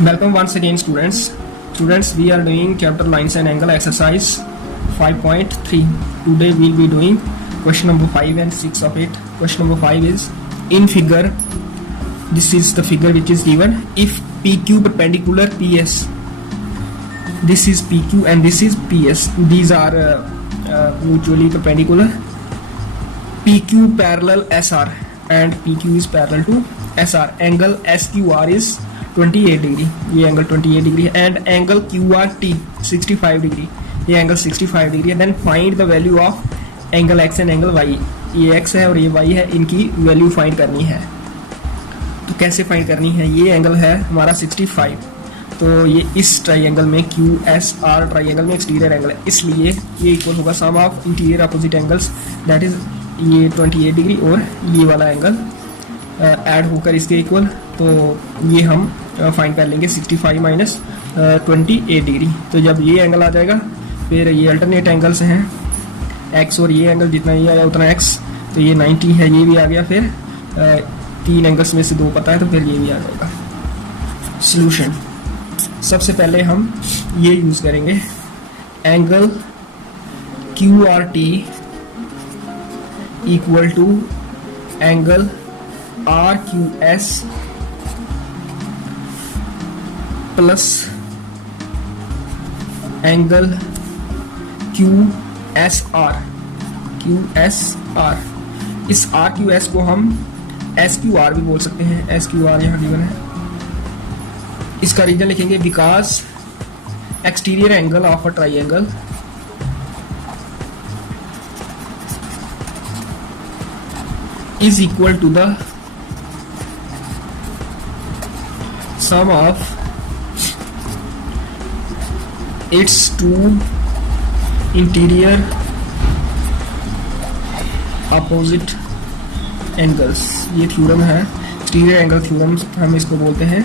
Welcome once again, students. Students, we are doing chapter lines and angle exercise 5.3. Today we'll be doing question number 5 and 6 of it. Question number 5 is in figure. This is the figure which is given. If PQ perpendicular PS, this is PQ and this is PS. These are mutually perpendicular. PQ parallel SR and PQ is parallel to SR. Angle SQR is 28 degree, ये angle 28 degree है, and angle QRT 65 degree, ये angle 65 degree है. Then find the value of angle X and angle Y. ये X है और ये Y है, इनकी वैल्यू फाइंड करनी है. तो कैसे फाइंड करनी है? ये एंगल है हमारा 65, तो ये इस ट्राइंगल में QSR ट्राइंगल में एक्सटीरियर एंगल है, इसलिए ये इक्वल होगा sum of interior opposite angles, that is ये 28 डिग्री और ये वाला एंगल ऐड होकर इसके इक्वल. तो ये हम फाइंड कर लेंगे 65 माइनस 28 डिग्री. तो जब ये एंगल आ जाएगा, फिर ये अल्टरनेट एंगल्स हैं एक्स, और ये एंगल जितना ये आया उतना एक्स, तो ये 90 है, ये भी आ गया. फिर तीन एंगल्स में से दो पता है, तो फिर ये भी आ जाएगा. सॉल्यूशन, सबसे पहले हम ये यूज़ करेंगे angle QRT equal to angle RQS plus angle QSR. इस RQS को हम SQR भी बोल सकते हैं. SQR यहाँ गिवन है. इसका रीजन लिखेंगे because exterior angle of a triangle is equal to the sum of its two interior opposite angles. ये थ्योरम है, एक्सटीरियर एंगल थ्योरम हम इसको बोलते हैं.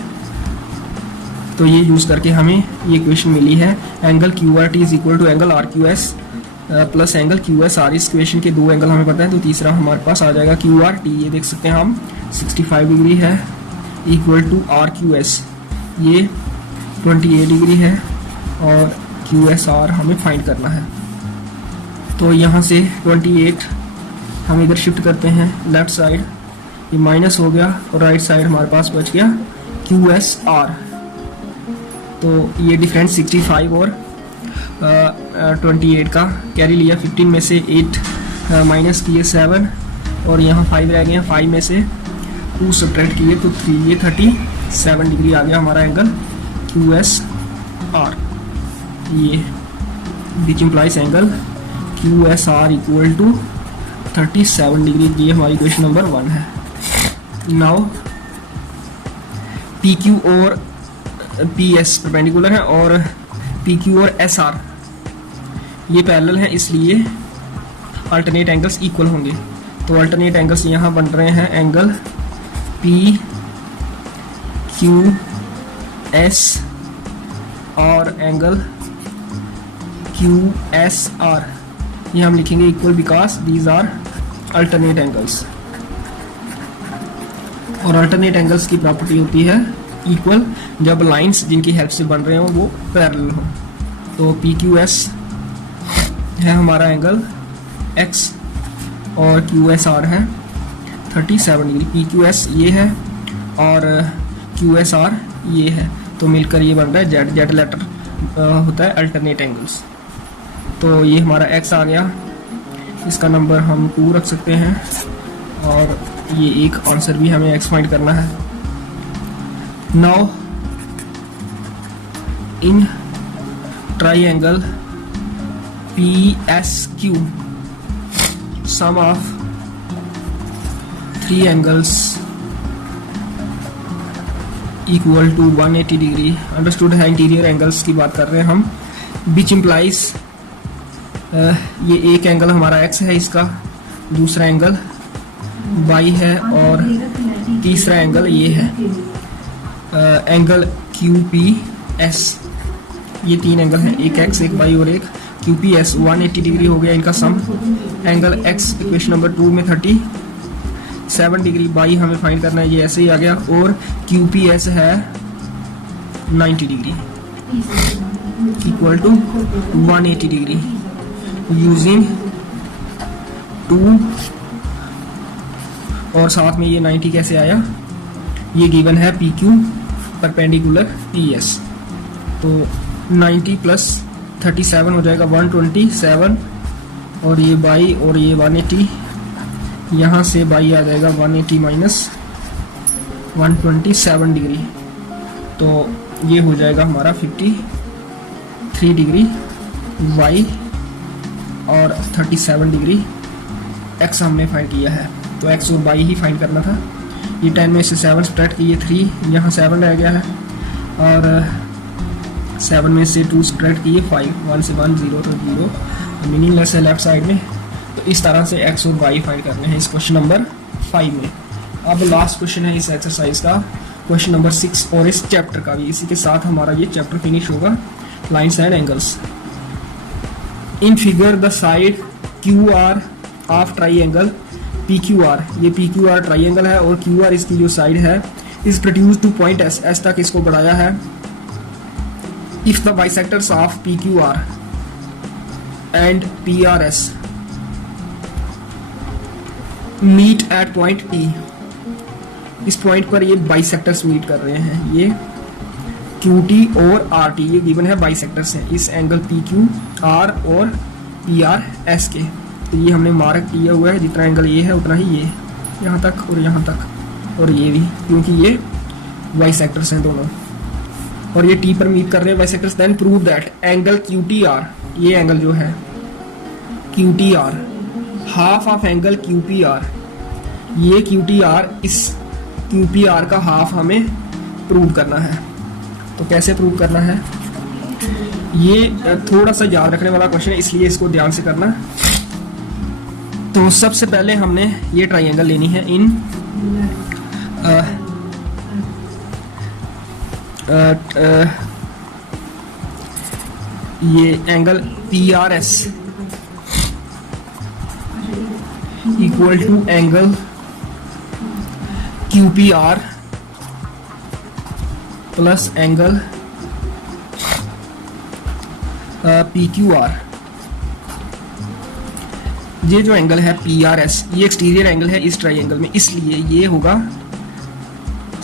तो ये यूज करके हमें ये इक्वेशन मिली है. Angle QRT is equal to angle RQS plus angle QSR. इस इक्वेशन के दो एंगल हमें पता है, तो तीसरा हमारे पास आ जाएगा QRT. ये देख सकते हैं हम 65 डिग्री है इक्वल टू RQS, ये 28 डिग्री है, और QSR हमें फाइंड करना है. तो यहाँ से 28 हम इधर शिफ्ट करते हैं लेफ्ट साइड, ये माइनस हो गया, और राइट साइड हमारे पास बच गया QSR. तो ये डिफरेंस 65 और 28 का कैरी लिया. 15 में से 8 माइनस किए 7, और यहाँ 5 रह गए. 5 में से 2 सब्ट्रैक्ट किए तो 3, ये 37 डिग्री आ गया हमारा एंगल QSR. ये which implies angle QSR equal to 37 degree. ये हमारी क्वेश्चन नंबर 1 है. नाउ PQ और PS परपेंडिकुलर है, और PQ और SR ये पैरेलल है, इसलिए अल्टरनेट एंगल्स इक्वल होंगे. तो अल्टरनेट एंगल्स यहाँ बन रहे हैं एंगल PQS और एंगल QSR. ये हम लिखेंगे equal because these are alternate angles, और अल्टरनेट एंगल्स की प्रॉपर्टी होती है इक्वल जब लाइंस जिनकी हेल्प से बन रहे हो वो पैरेलल हो. तो PQS है हमारा एंगल X और QSR है 37 डिग्री. PQS ये है और QSR ये है, तो मिलकर ये बन रहा है Z. Z लेटर होता है अल्टरनेट एंगल्स. तो ये हमारा X आ गया, इसका नंबर हम 2 रख सकते हैं, और ये एक आंसर भी हमें X फाइंड करना है. Now in triangle PSQ sum of 3 angles equal to 180 degree. Understood है, इंटीरियर एंगल्स की बात कर रहे हैं हम. विच इम्प्लाइज ये एक एंगल हमारा X है, इसका दूसरा एंगल Y है, और तीसरा एंगल ये है एंगल QPS. ये 3 एंगल हैं, एक X, एक Y और एक QPS. 180 डिग्री हो गया इनका सम. एंगल X इक्वेशन नंबर 2 में 37 डिग्री. बाई हमें फाइंड करना है, ये ऐसे ही आ गया. और QPS है 90 degree equal to 180 degree using 2 और साथ में ये 90 कैसे आया, ये गिवन है P Q perpendicular P S. तो 90 प्लस 37 हो जाएगा 127 और ये बाई और ये 180, यहाँ से बाई आ जाएगा 180 माइनस 127 डिग्री, तो ये हो जाएगा हमारा 53 डिग्री वाई और 37 डिग्री एक्स हमने फाइंड किया है। तो एक्स और वाई ही फाइंड करना था। ये 10 में से 7 सब्ट्रैक्ट किए 3, यहाँ 7 रह गया है और 7 में से 2 सब्ट्रैक्ट किए 5, 1 से 1 0 तो 0, मीनिंगलेस है लेफ्ट साइड में। तो इस तरह से एक्स और वाई फाइंड करने हैं इस क्वेश्चन नंबर 5 में। अब लास्ट क्वेश्चन है इस एक्सरसाइज का, क्वेश्चन नंबर 6 और इस चैप्टर का भी। इसी के साथ हमारा ये चैप्टर फिनिश होगा, lines and angles. In figure the side Q R of triangle P Q R, ये पी क्यू आर ट्राइंगल है और क्यू आर इसकी जो साइड है is produce to point S, S तक इसको बढ़ाया है। If the bisectors of P Q R and P R S meet at point P, इस पॉइंट पर ये बाइसेक्टर्स मीट कर रहे हैं, ये क्यू टी और आर टी, ये गिवन है बाइसेक्टर्स हैं इस एंगल पी क्यू आर और पी आर एस के। तो ये हमने मार्क किया हुआ है, जितना एंगल ये है उतना ही ये, यहाँ तक और यहाँ तक और ये भी, क्योंकि ये बाइसेक्टर्स हैं दोनों और ये टी पर मीट कर रहे हैं bisectors. Then prove that angle Q T R, ये एंगल जो है Q T R half of angle Q P R, ये क्यू टी आर इस क्यू पी आर का हाफ हमें प्रूव करना है। तो कैसे प्रूव करना है, ये थोड़ा सा याद रखने वाला क्वेश्चन है, इसलिए इसको ध्यान से करना। तो सबसे पहले हमने ये ट्राइंगल लेनी है इन ये angle P R S equal to angle Q P R plus angle P Q R. ये जो एंगल है पी आर एस, ये एक्सटीरियर एंगल है इस ट्राइंगल में, इसलिए ये होगा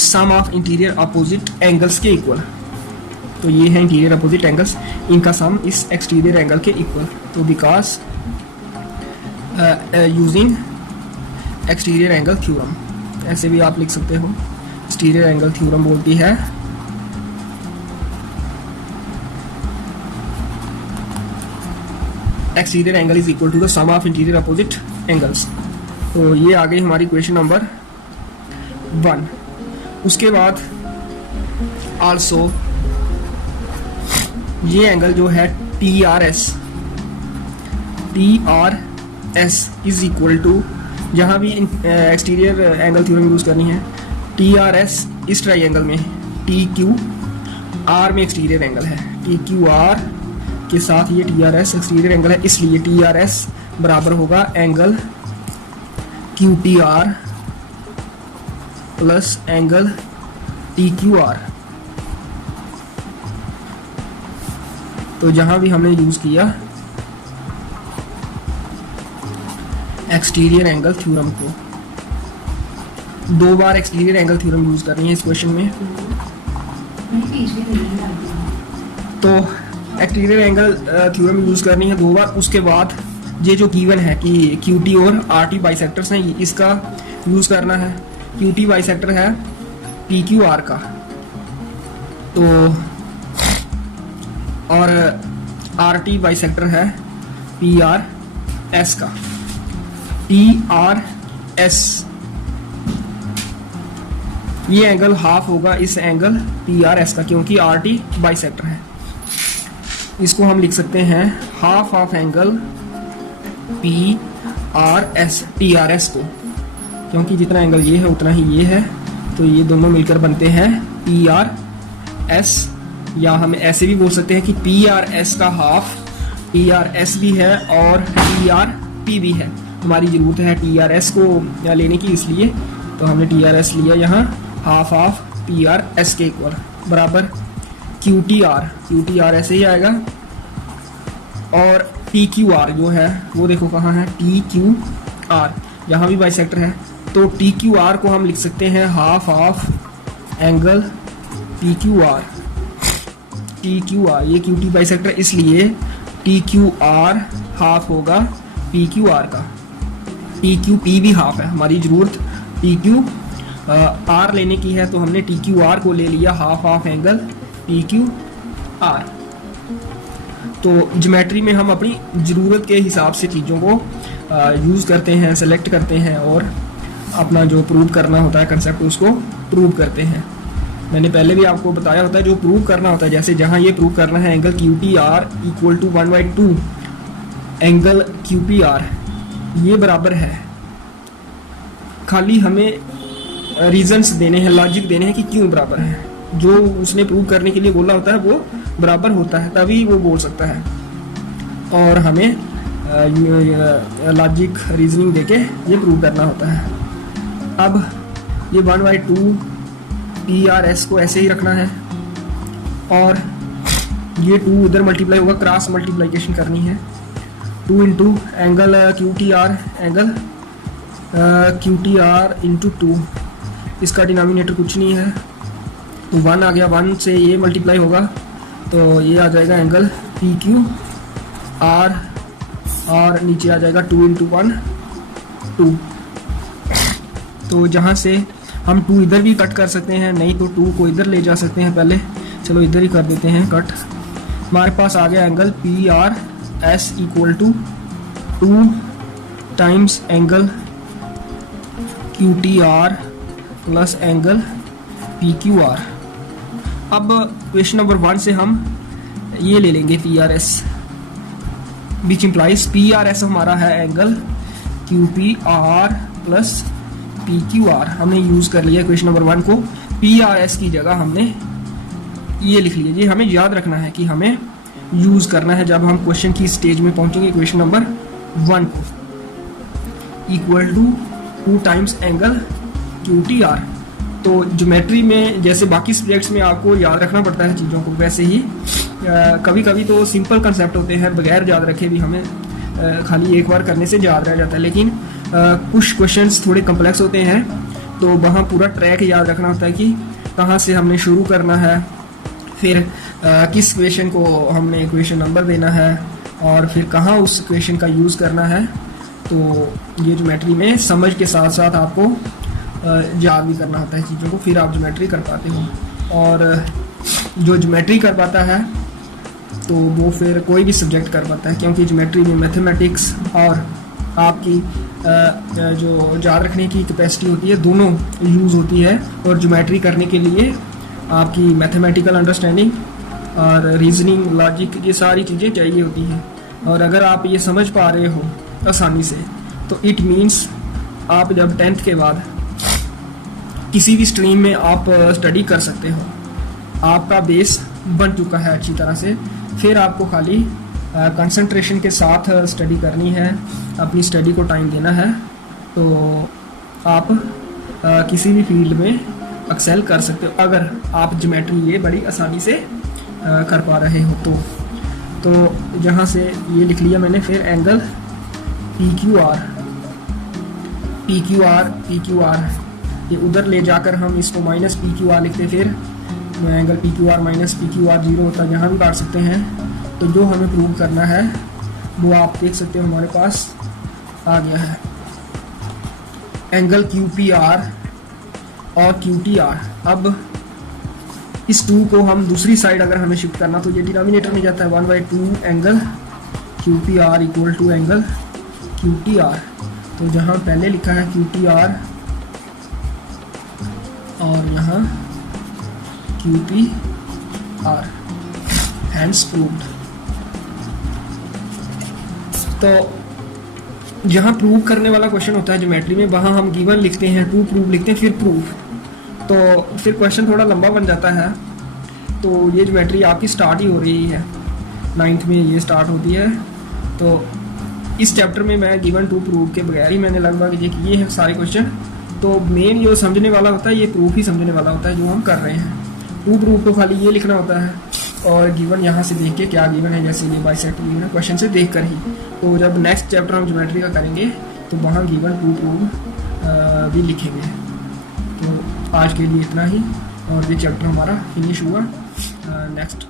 sum of interior opposite angles के इक्वल। तो ये है इंटीरियर अपोजिट एंगल्स, इनका सम इस एक्सटीरियर एंगल के इक्वल। तो because using exterior angle theorem, ऐसे भी आप लिख सकते हो, एक्सटीरियर एंगल थ्योरम बोलती है exterior angle is equal to the sum of interior opposite angles. तो ये आ गई हमारी क्वेश्चन नंबर 1। उसके बाद आल्सो ये एंगल जो है T R S is equal to, जहाँ भी एक्सटीरियर एंगल थ्योरम यूज करनी है, टी आर एस इस ट्राइंगल में टी क्यू आर में एक्सटीरियर एंगल है, टी क्यू आर के साथ ये T R S exterior angle है, इसलिए टी आर एस बराबर होगा angle Q T R plus angle T Q R. तो जहां भी हमने यूज किया एक्सटीरियर एंगल थ्योरम को, 2 बार एक्सटीरियर एंगल थ्योरम यूज करनी है इस क्वेश्चन में। तो एक्सटीरियर एंगल थ्योरम यूज करनी है 2 बार। उसके बाद ये जो गिवन है कि क्यू टी और आर टी बाइसेक्टर्स हैं, इसका यूज करना है। क्यू टी बाइसेक्टर है पी क्यू आर का, तो और आर टी बाइसेक्टर है पी आर एस का। पी आर एस ये एंगल हाफ होगा इस एंगल पी आर एस का, क्योंकि आर टी बाइसेक्टर है। इसको हम लिख सकते हैं half of angle P R S, T R S को, क्योंकि जितना एंगल ये है उतना ही ये है, तो ये दोनों मिलकर बनते हैं पी आर एस। या हम ऐसे भी बोल सकते हैं कि पी आर एस का हाफ टी आर एस भी है और टी आर पी भी है। हमारी ज़रूरत है टी आर एस को लेने की, इसलिए तो हमने टी आर एस लिया यहाँ half of P R S के इक्वल, बराबर क्यू टी आर ऐसे ही आएगा। और पी क्यू आर जो है वो देखो कहाँ है, टी क्यू आर, यहाँ भी बाइसेक्टर है। तो टी क्यू आर को हम लिख सकते हैं half of angle P Q are. T Q R, ये क्यू टी बाइसेक्टर, इसलिए टी क्यू आर हाफ होगा पी क्यू आर का। टी क्यू पी भी हाफ है, हमारी ज़रूरत टी क्यू आर लेने की है, तो हमने टी क्यू आर को ले लिया half of angle P Q R. तो ज्योमेट्री में हम अपनी ज़रूरत के हिसाब से चीज़ों को यूज़ करते हैं, सेलेक्ट करते हैं और अपना जो प्रूव करना होता है कंसेप्ट उसको प्रूव करते हैं। मैंने पहले भी आपको बताया होता है जो प्रूव करना होता है, जैसे जहाँ ये प्रूव करना है angle Q T R equal to 1/2 angle Q P R, ये बराबर है। खाली हमें रीजंस देने हैं, लॉजिक देने हैं कि क्यों बराबर है। जो उसने प्रूव करने के लिए बोला होता है वो बराबर होता है, तभी वो बोल सकता है। और हमें लॉजिक रीजनिंग देके ये प्रूव करना होता है। अब ये 1/2 पी आर एस को ऐसे ही रखना है और ये 2 उधर मल्टीप्लाई होगा, क्रॉस मल्टीप्लिकेशन करनी है। 2 into angle Q T are, angle Q T are into 2, इसका डिनोमिनेटर कुछ नहीं है तो 1 आ गया। 1 से ये मल्टीप्लाई होगा तो ये आ जाएगा एंगल पी क्यू आर, और नीचे आ जाएगा 2 इंटू 1 2। तो जहाँ से हम 2 इधर भी कट कर सकते हैं, नहीं तो 2 को इधर ले जा सकते हैं। पहले चलो इधर ही कर देते हैं कट। हमारे पास आ गया angle P R S equal to 2 times angle Q T R plus angle P Q R. अब क्वेश्चन नंबर 1 से हम ये ले लेंगे P R S, which implies P R S हमारा है angle Q P R plus P Q R. हमने use कर लिया क्वेश्चन नंबर 1 को, पी आर एस की जगह हमने ये लिख लिया। ये हमें याद रखना है कि हमें यूज़ करना है जब हम क्वेश्चन की स्टेज में पहुंचेंगे। क्वेश्चन नंबर 1 को equal to 2 times angle Q T R. तो ज्योमेट्री में जैसे बाकी सब्जेक्ट्स में आपको याद रखना पड़ता है चीज़ों को, वैसे ही कभी कभी तो सिंपल कंसेप्ट होते हैं, बगैर याद रखे भी हमें खाली एक बार करने से याद रह जाता है। लेकिन कुछ क्वेश्चंस थोड़े कम्प्लेक्स होते हैं तो वहाँ पूरा ट्रैक याद रखना होता है कि कहाँ से हमने शुरू करना है, फिर किस क्वेश्चन को हमने क्वेश्चन नंबर देना है और फिर कहाँ उस क्वेश्चन का यूज़ करना है। तो ये ज्योमेट्री में समझ के साथ साथ आपको याद भी करना होता है चीज़ों को, फिर आप ज्योमेट्री कर पाते हो। और जो ज्योमेट्री कर पाता है तो वो फिर कोई भी सब्जेक्ट कर पाता है, क्योंकि ज्योमेट्री में मैथमेटिक्स और आपकी जो याद रखने की कैपेसिटी होती है दोनों यूज़ होती है। और ज्योमेट्री करने के लिए आपकी मैथमेटिकल अंडरस्टैंडिंग और रीजनिंग, लॉजिक, ये सारी चीज़ें चाहिए होती हैं। और अगर आप ये समझ पा रहे हो आसानी से तो इट मीन्स आप जब 10th के बाद किसी भी स्ट्रीम में आप स्टडी कर सकते हो, आपका बेस बन चुका है अच्छी तरह से। फिर आपको खाली कंसंट्रेशन के साथ स्टडी करनी है, अपनी स्टडी को टाइम देना है, तो आप किसी भी फील्ड में एक्सेल कर सकते हो अगर आप ज्योमेट्री ये बड़ी आसानी से कर पा रहे हो। तो जहाँ से ये लिख लिया मैंने, फिर एंगल पी क्यू आर ये उधर ले जाकर हम इसको माइनस पी क्यू आर लिखते, फिर angle P Q are minus P Q are 0 होता है, जहाँ भी काट सकते हैं। तो जो हमें प्रूव करना है वो आप देख सकते हो हमारे पास आ गया है, एंगल क्यू पी आर और क्यू टी आर। अब इस 2 को हम दूसरी साइड अगर हमें शिफ्ट करना तो ये डिनोमिनेटर में जाता है 1/2 angle Q P R equal to angle Q T R. तो जहाँ पहले लिखा है क्यू टी आर और यहाँ Q P are, hands proved. तो जहाँ प्रूव करने वाला क्वेश्चन होता है ज्योमेट्री में, वहाँ हम गिवन लिखते हैं, टू प्रूव लिखते हैं, फिर प्रूफ। तो फिर क्वेश्चन थोड़ा लंबा बन जाता है। तो ये ज्योमेट्री आपकी स्टार्ट ही हो रही है, 9th में ये स्टार्ट होती है। तो इस चैप्टर में मैं गिवन टू प्रूव के बगैर ही मैंने लगभग ये किए हैं सारे क्वेश्चन। तो मेन जो समझने वाला होता है ये प्रूफ ही समझने वाला होता है जो हम कर रहे हैं। टू प्रूव तो खाली ये लिखना होता है और गिवन यहाँ से देख के क्या गिवन है, जैसे ये बाइसेक्टर गिवन है क्वेश्चन से देख कर ही। तो जब नेक्स्ट चैप्टर हम ज्योमेट्री का करेंगे तो वहाँ गिवन टू प्रूव भी लिखेंगे। तो आज के लिए इतना ही और ये चैप्टर हमारा फिनिश हुआ। नेक्स्ट